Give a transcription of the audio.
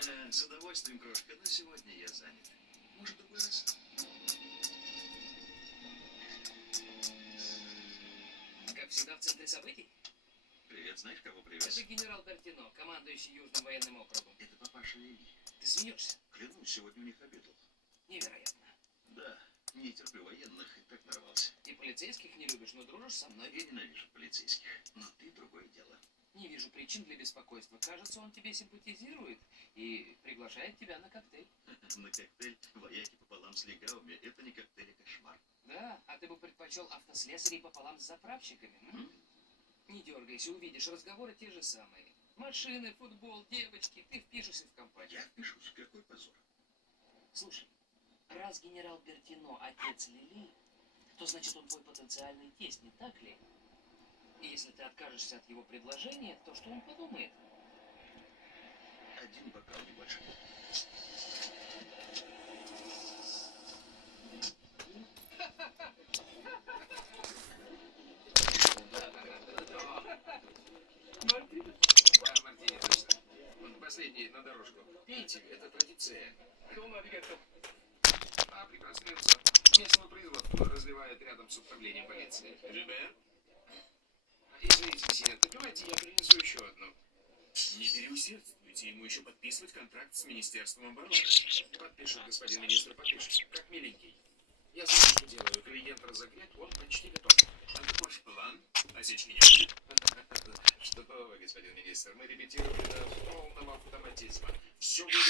С удовольствием, крошка, но сегодня я занят. Может, другой раз? Как всегда в центре событий? Привет, знаешь, кого Это привез? генерал Бертино, командующий Южным военным округом. Это папаша Лили. Ты смеешься? Клянусь, сегодня у них обедал. Невероятно. Да, не терплю военных и так нарвался. И полицейских не любишь, но дружишь со мной. Я ненавижу полицейских, но ты другое дело. Не вижу причин для беспокойства. Кажется, он тебе симпатизирует и приглашает тебя на коктейль. На коктейль вояки пополам с легавыми — это не коктейль, а кошмар. Да, а ты бы предпочел автослесарей пополам с заправщиками? Не дергайся, увидишь, разговоры те же самые. Машины, футбол, девочки, ты впишешься в компанию. Я впишусь, какой позор. Слушай, раз генерал Бертино отец Лили, то значит он твой потенциальный тесть, не так ли? И если ты откажешься от его предложения, то что он подумает? Один бокал не больше. Мартини? Да, Мартини, точно. Последний на дорожку. Пейте, это традиция. А, прекрасно, Люцо. Местного производства разливает рядом с управлением полиции. Любер? Извините, месье, допивайте, я принесу еще одну. Не переусердствуйте, ему еще подписывать контракт с Министерством обороны. Подпишет, господин министр, подпишет. Как миленький. Я знаю, что делаю. Клиент разогрет, он почти готов. А как ваш план? Осечки не будет? Что вы, господин министр, мы репетировали до полного автоматизма. Все будет